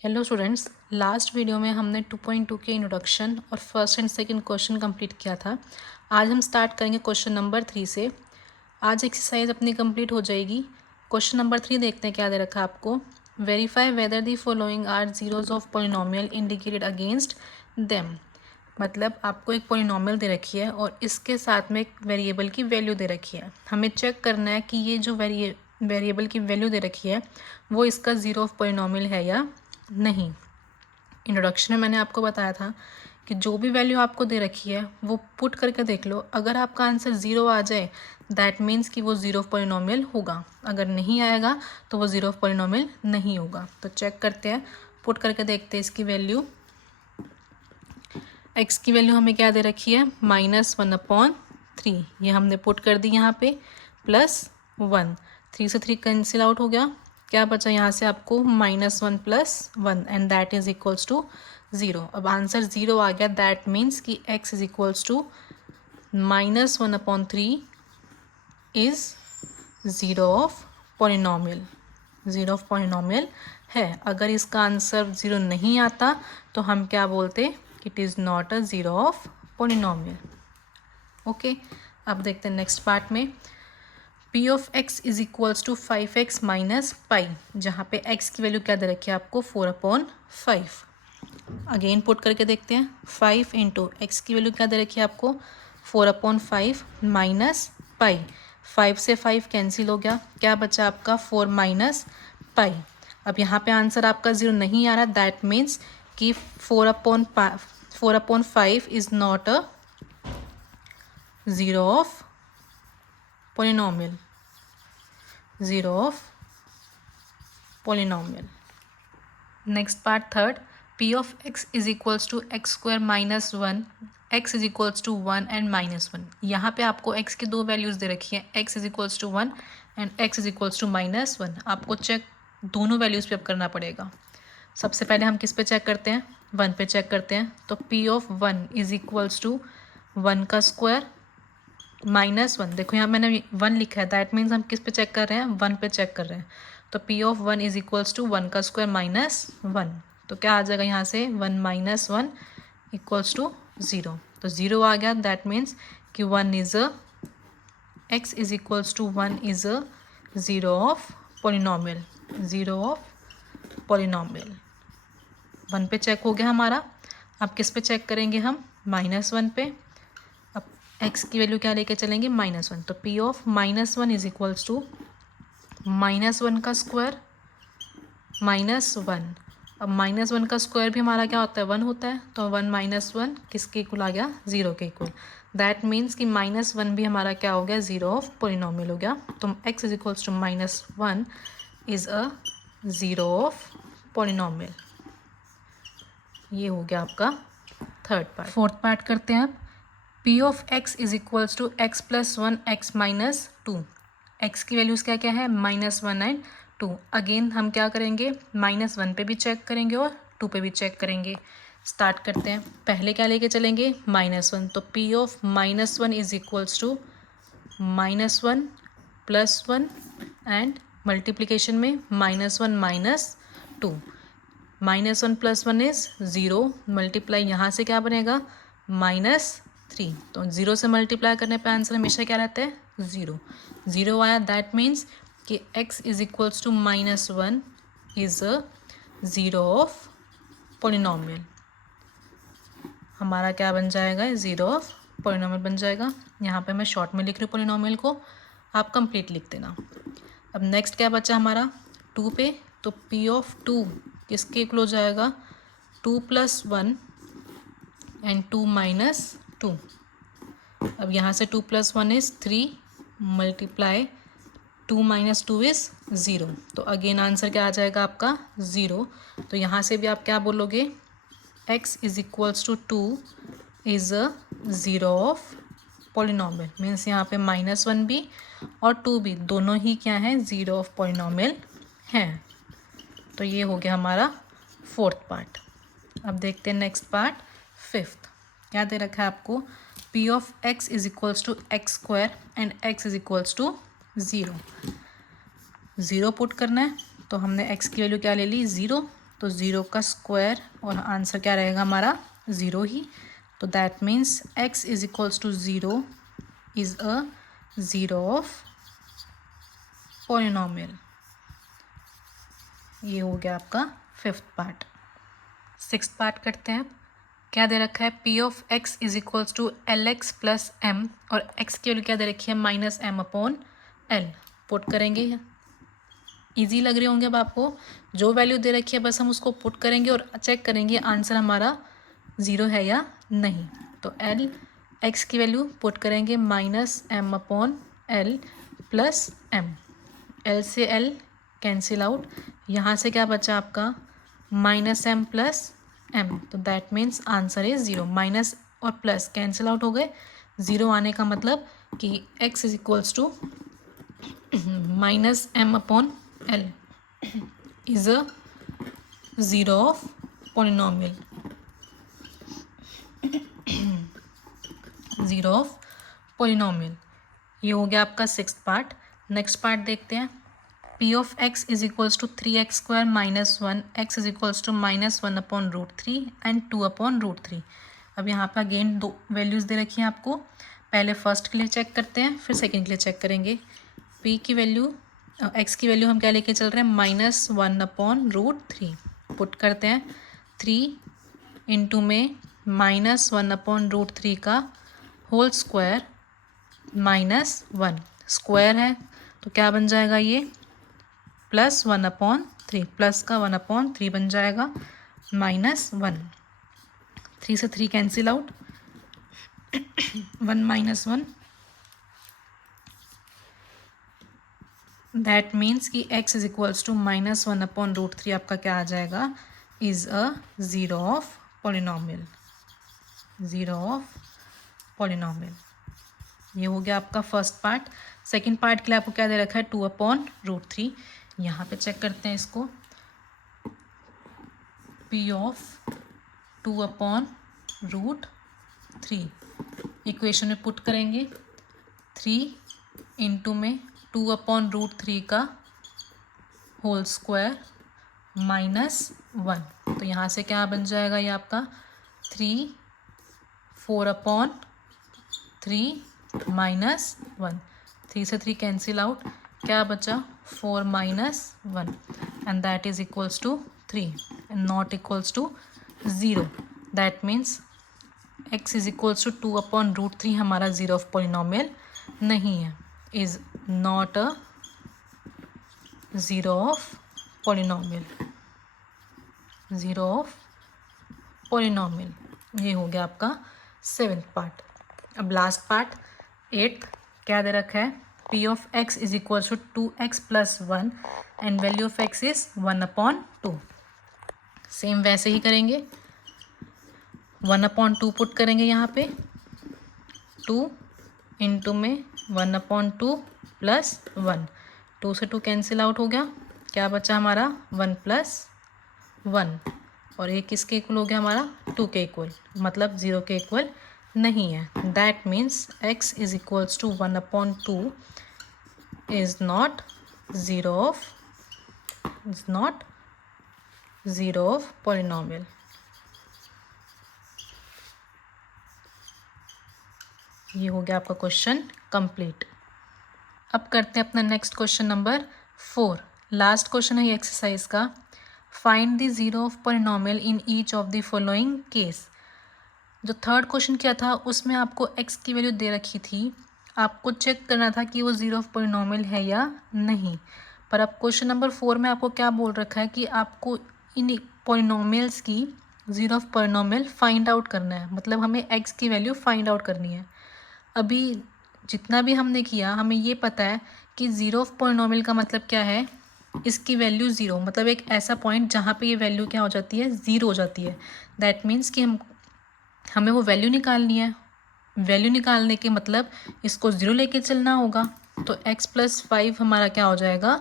Hello students, last video में हमने 2.2 के इंट्रोडक्शन और first and second question complete किया था। आज हम स्टार्ट करेंगे क्वेश्चन नंबर 3 से। आज एक्सरसाइज अपनी कंप्लीट हो जाएगी। क्वेश्चन नंबर 3 देखते हैं क्या दे रखा है आपको। Verify whether the following are zeros of polynomial indicated against them. मतलब आपको एक पॉलिनोमियल दे रखी है और इसके साथ में एक वेरिएबल की वैल्यू दे रखी है। हमें चेक करना है कि ये जो वेरिएबल की वैल्यू दे रखी है वो इसका जीरो ऑफ पॉलिनोमियल है या नहीं। इंट्रोडक्शन में मैंने आपको बताया था कि जो भी वैल्यू आपको दे रखी है वो पुट करके देख लो। अगर आपका आंसर ज़ीरो आ जाए दैट मीन्स कि वो ज़ीरो ऑफ पॉलिनोमियल होगा, अगर नहीं आएगा तो वो ज़ीरो ऑफ पॉलिनोमियल नहीं होगा। तो चेक करते हैं, पुट करके देखते हैं इसकी वैल्यू। एक्स की वैल्यू हमें क्या दे रखी है, -1/3। ये हमने पुट कर दी यहाँ पे, +1। 3 से 3 कैंसिल आउट हो गया, क्या बचा यहाँ से आपको -1 + 1 and that is equals to 0। अब आंसर 0 आ गया, दैट मीन्स कि x is equals to -1/3 is zero of polynomial. Zero of polynomial है। अगर इसका आंसर 0 नहीं आता तो हम क्या बोलते, it is not a zero of polynomial. Okay, अब देखते हैं नेक्स्ट पार्ट में। P of x is equals to 5x minus pi, जहाँ पे x की वैल्यू क्या दे रखी है आपको, 4/5। अगेन पुट करके देखते हैं। 5 इंटू एक्स की वैल्यू क्या दे रखी है आपको, 4/5 माइनस पाई। 5 से 5 कैंसिल हो गया, क्या बचा आपका 4 माइनस पाई। अब यहाँ पे आंसर आपका 0 नहीं आ रहा, दैट मीन्स कि 4/5 is not a zero of polynomial. Zero of polynomial. Next part third. P of x is equals to x² -1, x is equals to 1 and -1। यहाँ पे आपको x की दो वैल्यूज़ दे रखी हैं, x is equals to 1 and x is equals to -1। आपको check दोनों values पे अब करना पड़ेगा। सबसे पहले हम किस पे चेक करते हैं, 1 पे चेक करते हैं। तो p of 1 is equals to 1 का स्क्वायर -1। देखो यहाँ मैंने 1 लिखा है, दैट मीन्स हम किस पे चेक कर रहे हैं, 1 पे चेक कर रहे हैं। तो p of 1 is equals to 1 का स्क्वायर -1। तो क्या आ जाएगा यहाँ से, 1 - 1 इक्वल्स टू 0। तो 0 आ गया, दैट मीन्स कि 1 is a, x is equals to 1 is a zero of polynomial. Zero of polynomial. 1 पे चेक हो गया हमारा। अब किस पे चेक करेंगे हम, -1 पे। अब x की वैल्यू क्या लेके चलेंगे, -1। तो p of -1 is equals to -1 का स्क्वायर -1। अब -1 का स्क्वायर भी हमारा क्या होता है, 1 होता है। तो 1 - 1 किसके इक्वल आ गया, 0 के इक्वल। दैट मीन्स कि -1 भी हमारा क्या हो गया, ज़ीरो ऑफ पॉलिनोमियल हो गया। तो x is equals to -1 is a zero of polynomial. ये हो गया आपका थर्ड पार्ट। फोर्थ पार्ट करते हैं आप। P of x is equals to x + 1 x - 2। X की वैल्यूज़ क्या क्या है, -1 एंड 2। अगेन हम क्या करेंगे, -1 पे भी चेक करेंगे और 2 पे भी चेक करेंगे। स्टार्ट करते हैं, पहले क्या लेके चलेंगे, -1। तो p of -1 is equals to -1 + 1 and multiplication में -1 - 2। -1 + 1 इज़ 0, मल्टीप्लाई यहाँ से क्या बनेगा, -3। तो 0 से मल्टीप्लाई करने पे आंसर हमेशा क्या रहता है, 0। 0 आया, दैट मीन्स कि x is equals to -1 is a zero of polynomial. हमारा क्या बन जाएगा, ज़ीरो ऑफ पॉलिनोमियल बन जाएगा। यहाँ पे मैं शॉर्ट में लिख रही हूँ पॉलिनोमियल को, आप कंप्लीट लिख देना। अब नेक्स्ट क्या बचा हमारा, 2 पे। तो p ऑफ 2 किसके इक्वल हो जाएगा, 2 + 1 एंड 2 - 2। अब यहाँ से 2 + 1 इज़ 3, मल्टीप्लाई 2 - 2 इज़ 0। तो अगेन आंसर क्या आ जाएगा आपका, 0। तो यहाँ से भी आप क्या बोलोगे, x is equals to 2 is a zero of polynomial. Means यहाँ पे -1 भी और 2 भी दोनों ही क्या हैं, ज़ीरो ऑफ पॉलिनोमियल हैं। तो ये हो गया हमारा फोर्थ पार्ट। अब देखते हैं नेक्स्ट पार्ट, फिफ्थ। क्या दे रखा है आपको, p of x is equals to x² and x is equals to 0। 0 put करना है, तो हमने x की वैल्यू क्या ले ली, 0। तो 0 का स्क्वायर और आंसर क्या रहेगा हमारा 0 ही। तो that means x is equals to 0 is a zero of polynomial. ये हो गया आपका 5th पार्ट। 6th पार्ट करते हैं। क्या दे रखा है, p of x is equals to l x plus m, और x की वैल्यू क्या दे रखी है minus m upon l. Put करेंगे, इजी लग रहे होंगे अब आपको। जो वैल्यू दे रखी है बस हम उसको पुट करेंगे और चेक करेंगे आंसर हमारा 0 है या नहीं। तो एल एक्स की वैल्यू पुट करेंगे minus m upon l plus m, l से एल कैंसिल आउट, यहाँ से क्या बचा आपका माइनस एम प्लस एम, तो that means answer is 0। Minus और प्लस कैंसिल आउट हो गए, 0 आने का मतलब कि x is equals to minus m upon l is a zero of polynomial, zero of polynomial. ये हो गया आपका 6th पार्ट। नेक्स्ट पार्ट देखते हैं। p of x is equals to 3x square minus 1, x is equals to minus 1 upon root 3 and 2 upon root 3। अब यहाँ पर again दो वैल्यूज़ दे रखी हैं आपको। पहले फर्स्ट के लिए चेक करते हैं, फिर सेकंड के लिए चेक करेंगे। p की वैल्यू x की वैल्यू हम क्या लेके चल रहे हैं माइनस 1 अपॉन रूट 3। पुट करते हैं, 3 इंटू में माइनस 1 अपॉन रूट 3 का होल स्क्वायर माइनस 1, स्क्वायर है तो क्या बन जाएगा ये प्लस 1 अपॉन 3, प्लस का 1 अपॉन 3 बन जाएगा माइनस 1, 3 से 3 cancel out, 1 minus 1, that means कि x is equals to minus 1 upon root 3 आपका क्या आ जाएगा is a zero of polynomial, zero of polynomial. ये हो गया आपका फर्स्ट पार्ट। सेकंड पार्ट के लिए आपको क्या दे रखा है 2 अपॉन रूट 3। यहाँ पे चेक करते हैं इसको, p of 2 upon root 3 equation में पुट करेंगे, 3 इंटू में 2 अपॉन रूट 3 का होल स्क्वायर माइनस 1, तो यहाँ से क्या बन जाएगा ये आपका 3, 4 अपॉन 3 माइनस 1, 3 से 3 कैंसिल आउट, क्या बचा 4 minus 1 and that is equals to 3 and not equals to 0। That means x is equals to 2 upon root 3 हमारा ज़ीरो ऑफ पॉलिनोमियल नहीं है, is not a zero of polynomial, zero of polynomial. ये हो गया आपका 7th part. अब last part 8th क्या दे रखा है, p of x is equal to 2x plus 1 and value of x is 1 upon 2। Same वैसे ही करेंगे, 1 अपॉन 2 पुट करेंगे यहाँ पे, 2 इंटू में 1 अपॉन 2 प्लस 1, 2 से 2 कैंसिल आउट हो गया, क्या बचा हमारा 1 प्लस 1, और ये किसके इक्वल हो गया हमारा 2 के इक्वल, मतलब 0 के इक्वल नहीं है। That means x is equals to 1 upon 2 is not zero of polynomial. ये हो गया आपका क्वेश्चन कंप्लीट। अब करते हैं अपना next question number 4। Last question है ये एक्सरसाइज का। Find the zero of polynomial in each of the following case. जो थर्ड क्वेश्चन किया था उसमें आपको x की वैल्यू दे रखी थी, आपको चेक करना था कि वो ज़ीरो ऑफ पॉलिनोमियल है या नहीं। पर अब क्वेश्चन नंबर 4 में आपको क्या बोल रखा है कि आपको इन पॉलिनोमियल्स की zero of polynomial find out करना है, मतलब हमें x की वैल्यू फाइंड आउट करनी है। अभी जितना भी हमने किया हमें ये पता है कि ज़ीरो ऑफ पॉलिनोमियल का मतलब क्या है, इसकी वैल्यू ज़ीरो, मतलब एक ऐसा पॉइंट जहाँ पे ये वैल्यू क्या हो जाती है ज़ीरो हो जाती है। दैट मीन्स कि हमें वो वैल्यू निकालनी है। वैल्यू निकालने के मतलब इसको ज़ीरो लेके चलना होगा, तो x प्लस 5 हमारा क्या हो जाएगा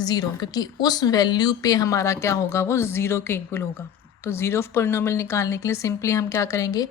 0, क्योंकि उस वैल्यू पे हमारा क्या होगा वो 0 के इक्वल होगा। तो ज़ीरो ऑफ पॉलिनोमियल निकालने के लिए सिंपली हम क्या करेंगे,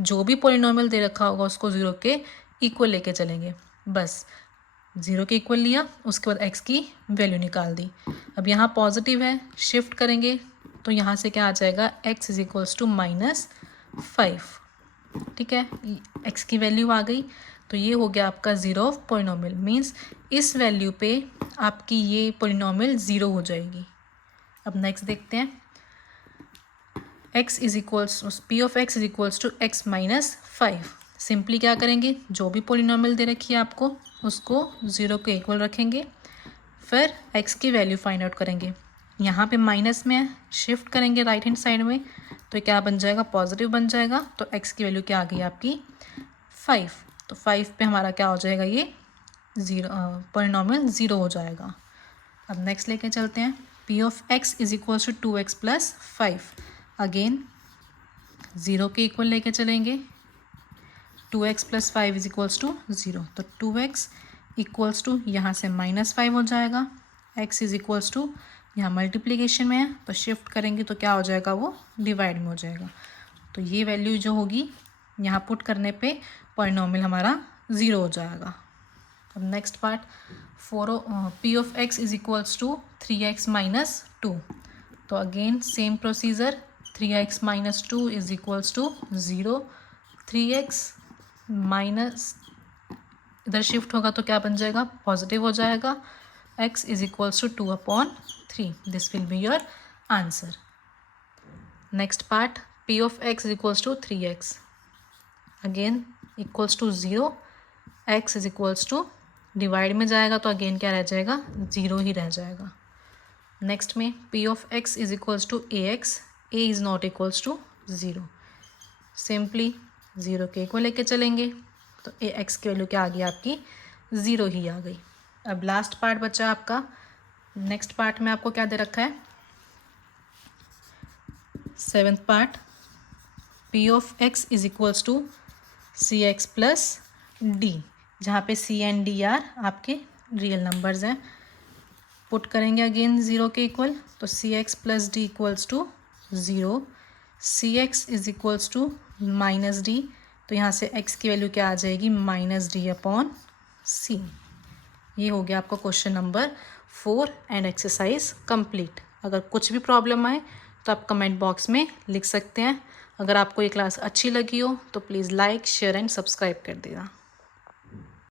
जो भी पॉलिनोमियल दे रखा होगा उसको 0 के इक्वल लेके चलेंगे। बस 0 के इक्वल लिया, उसके बाद x की वैल्यू निकाल दी। अब यहाँ पॉजिटिव है, शिफ्ट करेंगे तो यहाँ से क्या आ जाएगा, x इज इक्वल्स टू -5। ठीक है, x की वैल्यू आ गई, तो ये हो गया आपका ज़ीरो ऑफ पोलिनोमियल। मीन्स इस वैल्यू पे आपकी ये पोलिनोमियल ज़ीरो हो जाएगी। अब नेक्स्ट देखते हैं, x is equals p of x is equals to x -5। Simply क्या करेंगे, जो भी पोलिनोमियल दे रखी है आपको उसको ज़ीरो के इक्वल रखेंगे, फिर x की वैल्यू फाइंड आउट करेंगे। यहाँ पे माइनस में है, शिफ्ट करेंगे राइट हैंड साइड में, तो क्या बन जाएगा, पॉजिटिव बन जाएगा। तो x की वैल्यू क्या आ गई आपकी 5। तो 5 पे हमारा क्या हो जाएगा, ये ज़ीरो पोलिनोमियल ज़ीरो हो जाएगा। अब नेक्स्ट लेके चलते हैं, p of x is equals to 2x plus 5। Again zero के इक्वल लेके चलेंगे, 2x plus 5 is equals to zero. तो 2x इक्वल्स टू यहाँ से -5 हो जाएगा, x इज इक्वल्स टू यहाँ मल्टीप्लिकेशन में है तो शिफ्ट करेंगे तो क्या हो जाएगा, वो डिवाइड में हो जाएगा। तो ये वैल्यू जो होगी यहाँ पुट करने पे पॉलिनोमियल हमारा ज़ीरो हो जाएगा। अब next part, p of x is equals to 3x minus 2। तो again same procedure, 3x minus 2 is equals to zero. 3x minus इधर शिफ्ट होगा तो क्या बन जाएगा, पॉजिटिव हो जाएगा। x is equals to 2/3। This will be your answer. Next part, p of x is equals to 3x। Again equals to zero, x is equals to divide में जाएगा तो अगेन क्या रह जाएगा, ज़ीरो ही रह जाएगा। नेक्स्ट में p of x is equals to ax, a is not equals to zero. Simply zero के इक्वल लेके चलेंगे तो ax की वैल्यू क्या आ गई आपकी, ज़ीरो ही आ गई। अब लास्ट पार्ट बचा आपका। नेक्स्ट पार्ट में आपको क्या दे रखा है, 7th part, p of x is equals to cx plus d, जहाँ पे c एंड d आर आपके रियल नंबर्स हैं। पुट करेंगे अगेन ज़ीरो के इक्वल, तो cx plus d equals to zero. cx is equals to -d, तो यहाँ से x की वैल्यू क्या आ जाएगी, -d/c। ये हो गया आपका question number 4 and exercise complete. अगर कुछ भी प्रॉब्लम आए तो आप कमेंट बॉक्स में लिख सकते हैं। अगर आपको ये क्लास अच्छी लगी हो तो please like, share and subscribe कर देना।